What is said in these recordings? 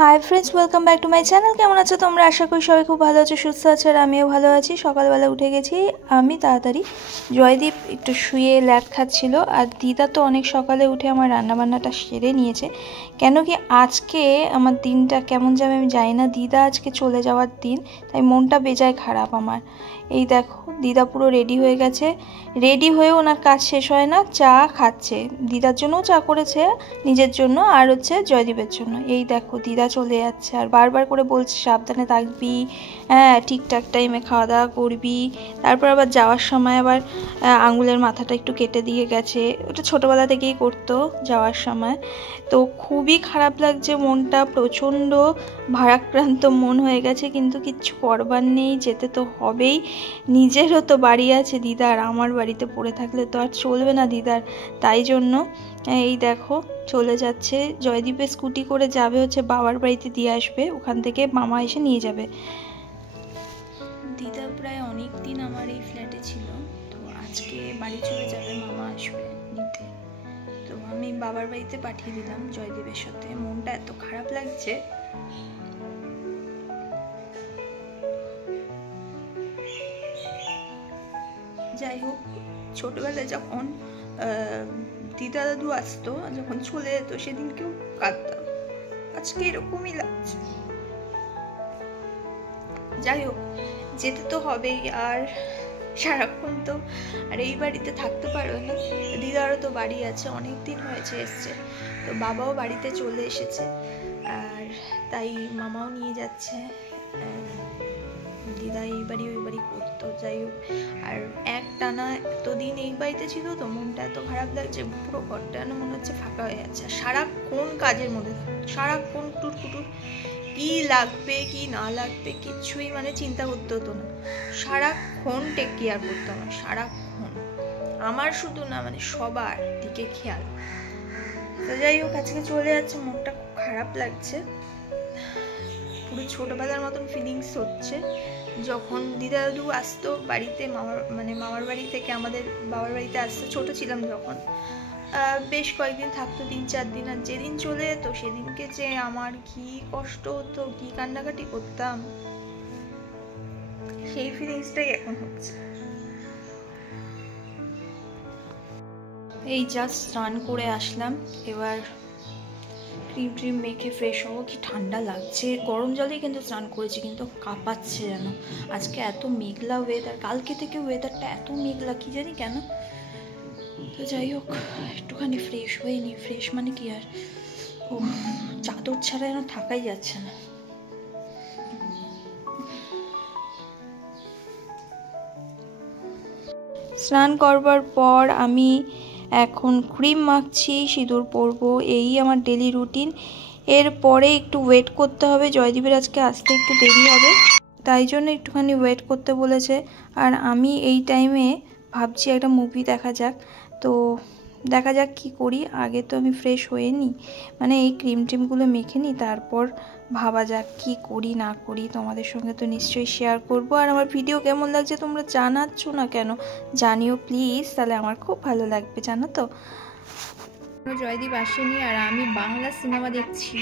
Hi friends, welcome back to my channel. কেমন আছো তোমরা? আশা করি সবাই খুব ভালো আছো, সুস্থ আছো, আর আমিও ভালো আছি। সকালবেলা উঠে গেছি আমি তাড়াতাড়ি। জয়দীপ একটু শুয়ে ল্যাদ খাচ্ছিল, আর দিদা তো অনেক সকালে উঠে আমার রান্নাবান্নাটা সেরে নিয়েছে। কেন কি আজকে আমার দিনটা কেমন যাবে আমি জানি না। দিদা আজকে চলে যাওয়ার দিন, তাই মনটা বেজায় খারাপ আমার। এই দেখো দিদা পুরো রেডি হয়ে গেছে। রেডি হয়ে ওনার কাজ শেষ হয় না, চা খাচ্ছে। দিদার জন্যও চা করেছে, নিজের জন্য আর হচ্ছে জয়দীপের জন্য। এই দেখো দিদা চলে যাচ্ছে, আর বারবার করে বলছে সাবধানে থাকবি, হ্যাঁ ঠিকঠাক টাইমে খাওয়া দাওয়া করবি। তারপর আবার যাওয়ার সময় আবার আঙুলের মাথাটা একটু কেটে দিয়ে গেছে। ওটা ছোটোবেলা থেকেই করতো যাওয়ার সময়। তো খুবই খারাপ লাগছে, মনটা প্রচণ্ড ভারাক্রান্ত মন হয়ে গেছে, কিন্তু কিচ্ছু করবার নেই, যেতে তো হবেই। নিজেরও তো বাড়ি আছে দিদার, আমার বাড়িতে পড়ে থাকলে তো আর চলবে না দিদার। তাই জন্য এই দেখো চলে যাচ্ছে। জয়দীপের স্কুটি করে যাবে হচ্ছে বাবার বাড়িতে দিয়ে আসবে, ওখান থেকে মামা এসে নিয়ে যাবে। দিদা প্রায় অনেক দিন আমার এই ফ্ল্যাটে ছিল, তো আজকে বাড়ি চলে যাবে, মামা আসবে নিতে। তো আমি বাবার বাড়িতে পাঠিয়ে দিলাম জয়দীপের সাথে। মনটা এত খারাপ লাগছে। যাই হোক, ছোটবেলায় যখন দিদা দাদু আসতো, যখন চলে যেত, সেদিনকেও কাঁদতাম। আজকে এরকমই লাগছে। যাই হোক, যেতে তো হবেই, আর সারাক্ষণ তো আর এই বাড়িতে থাকতে পারবে না। দিদারও তো বাড়ি আছে, অনেক দিন হয়েছে এসছে, তো বাবাও বাড়িতে চলে এসেছে, আর তাই মামাও নিয়ে যাচ্ছে। দিদা এই বাড়ি ওই বাড়ি করতো। যাই হোক, আর এক টানা এতদিন এই বাড়িতে ছিল, তো মনটা এত খারাপ লাগছে, পুরো ঘরটা যেন মনে হচ্ছে ফাঁকা হয়ে যাচ্ছে। সারাক্ষণ কাজের মধ্যে থাকতো, সারাক্ষণ কুটুর কুটুর, কি লাগবে কি না লাগবে কিছুই মানে চিন্তা করতে হতো না। সারাক্ষণ টেক কেয়ার করতো আমার, সারাক্ষণ আমার শুধু না, মানে সবার দিকে খেয়াল। তো যাই হোক, আজকে চলে যাচ্ছে, মনটা খুব খারাপ লাগছে। পুরো ছোটবেলার মতন ফিলিংস হচ্ছে। যখন দিদা দাদু আসতো বাড়িতে, মামার বাড়ি থেকে আমাদের বাবার বাড়িতে আসতো, ছোট ছিলাম যখন, বেশ কয়েকদিন থাকতো, 3-4 দিন। আর যেদিন চলে যেত সেদিনকে যে আমার কি কষ্ট হতো, কি কান্নাকাটি করতাম, সেই ফিলিংসটাই এখন হচ্ছে। এই জাস্ট স্নান করে আসলাম, এবার ক্রিম ট্রিম মেখে ফ্রেশ হবো। কি ঠান্ডা লাগছে, গরম জলেই কিন্তু স্নান করেছি, কিন্তু কাঁপাচ্ছে যেন। আজকে এত মেঘলা ওয়েদার, কালকে থেকে ওয়েদারটা এত মেঘলা, কি জানি কেন। তো যাই হোক, একটুখানি ফ্রেশ হয়ে নি। ফ্রেশ মানে কি আর, ও চাদর ছাড়া যেন থাকাই যাচ্ছে না। স্নান করবার পর আমি এখন ক্রিম মাখছি, সিঁদুর পরবো, এই আমার ডেলি রুটিন। এরপরে একটু ওয়েট করতে হবে, জয়দীপের আজকে আসতে একটু দেরি হবে, তাই জন্য একটুখানি ওয়েট করতে বলেছে। আর আমি এই টাইমে ভাবছি একটা মুভি দেখা যাক। তো দেখা যাক কি করি। আগে তো আমি ফ্রেশ হয়ে নিই, মানে এই ক্রিম ট্রিমগুলো মেখে নিই, তারপর ভাবা যাক কি করি না করি। তোমাদের সঙ্গে তো নিশ্চয়ই শেয়ার করব। আর আমার ভিডিও কেমন লাগছে তোমরা জানাচ্ছ না কেন, জানিও প্লিজ, তাহলে আমার খুব ভালো লাগবে, জানো তো। জয়দীপ আসেনি, আর আমি বাংলা সিনেমা দেখছি,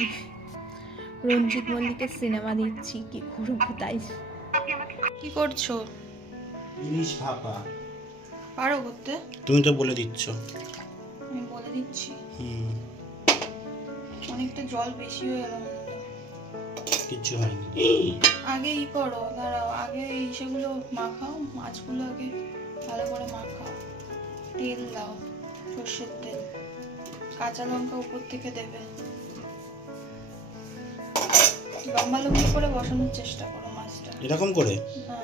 রঞ্জিত মল্লিকের সিনেমা দেখছি। কি করবো তাই। কি করছো? ইলিশ ভাপা পারো করতে? তুমি তো বলে দিচ্ছ। আমি বলে দিচ্ছি। অনেকটা জল বেশি হয়ে গেল, কিচ্ছু হয়নি। আগে ই করো, দাঁড়াও, আগে সেগুলো মাখাও, মাছগুলো আগে ভালো করে মাখাও, তেল দাও, সর্ষের তেল, কাঁচা লঙ্কা উপর থেকে দেবে, লম্বা লম্বা করে বসানোর চেষ্টা করো মাছটা। এরকম করে? না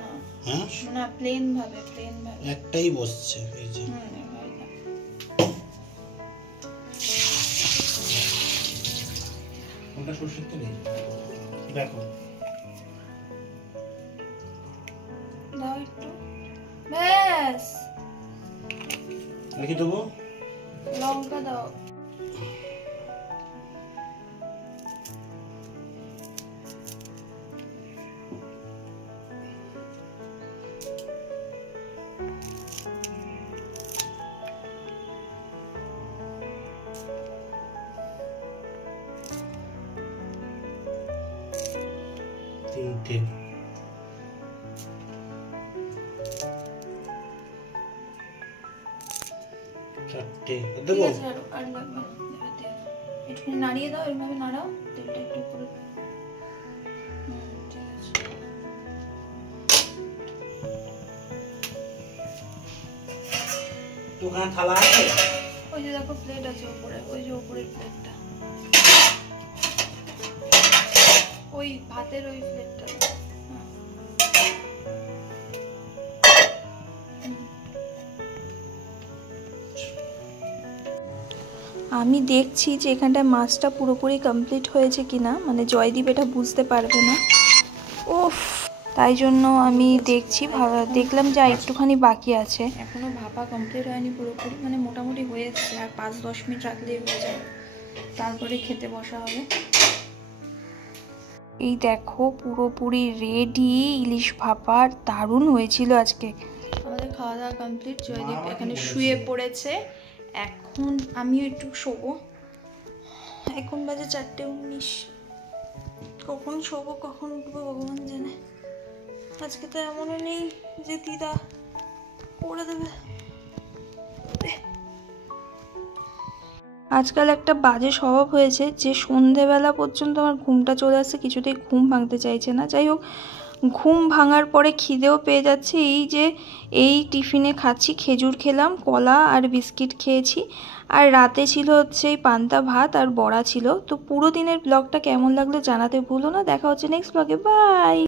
হ্যাঁ না, প্লেন ভাবে, একটাই বসছে, এই যে। ওটা সর্ষের তেল দেখো, দাও একটু, ব্যাস। রেখে দেবো, লঙ্কা দাও। তিনটে। চারটে দেবো। আর লাগবে একটু নাড়িয়ে দাও, এরভাবে নাড়াও, তেলটা একটু উপরে। ঠিক আছে। ওখানে থালা আছে? ওই যে দেখো প্লেট আছে উপরে, ওই যে উপরের প্লেটটা, ওই ভাতের ওই প্লেটটা। আমি দেখছি যে এখানটায় মাছটা পুরোপুরি কমপ্লিট হয়েছে কিনা, মানে জয়দীপ এটা বুঝতে পারবে না। উফ, তাই জন্য আমি দেখছি, দেখলাম যে একটুখানি বাকি আছে, এখনো ভাপা কমপ্লিট হয়নি পুরোপুরি, মানে মোটামুটি হয়ে এসছে, আর 5-10 মিনিট রাখলেই হয়ে যাবে, তারপরে খেতে বসা হবে। এই দেখো পুরোপুরি রেডি ইলিশ ভাপা, দারুণ হয়েছিল আজকে। আমাদের খাওয়া দাওয়া কমপ্লিট, জয়দীপ এখানে শুয়ে পড়েছে, এখন আমিও একটু শোবো। এখন বাজে 4:19, কখন শোবো কখন উঠবো ভগবান জানে। আজকে তো এমনও নেই যে দিদা করে দেবে। আজকাল একটা বাজে স্বভাব হয়েছে যে সন্ধেবেলা পর্যন্ত আমার ঘুমটা চলে আসছে, কিছুতেই ঘুম ভাঙতে চাইছে না। যাই হোক, ঘুম ভাঙার পরে খিদেও পেয়ে যাচ্ছে। এই টিফিনে খাচ্ছি, খেজুর খেলাম, কলা আর বিস্কিট খেয়েছি, আর রাতে ছিল হচ্ছে এই পান্তা ভাত আর বড়া ছিল। তো পুরো দিনের ব্লগটা কেমন লাগলো জানাতে ভুলো না। দেখা হচ্ছে নেক্সট ব্লগে, বাই।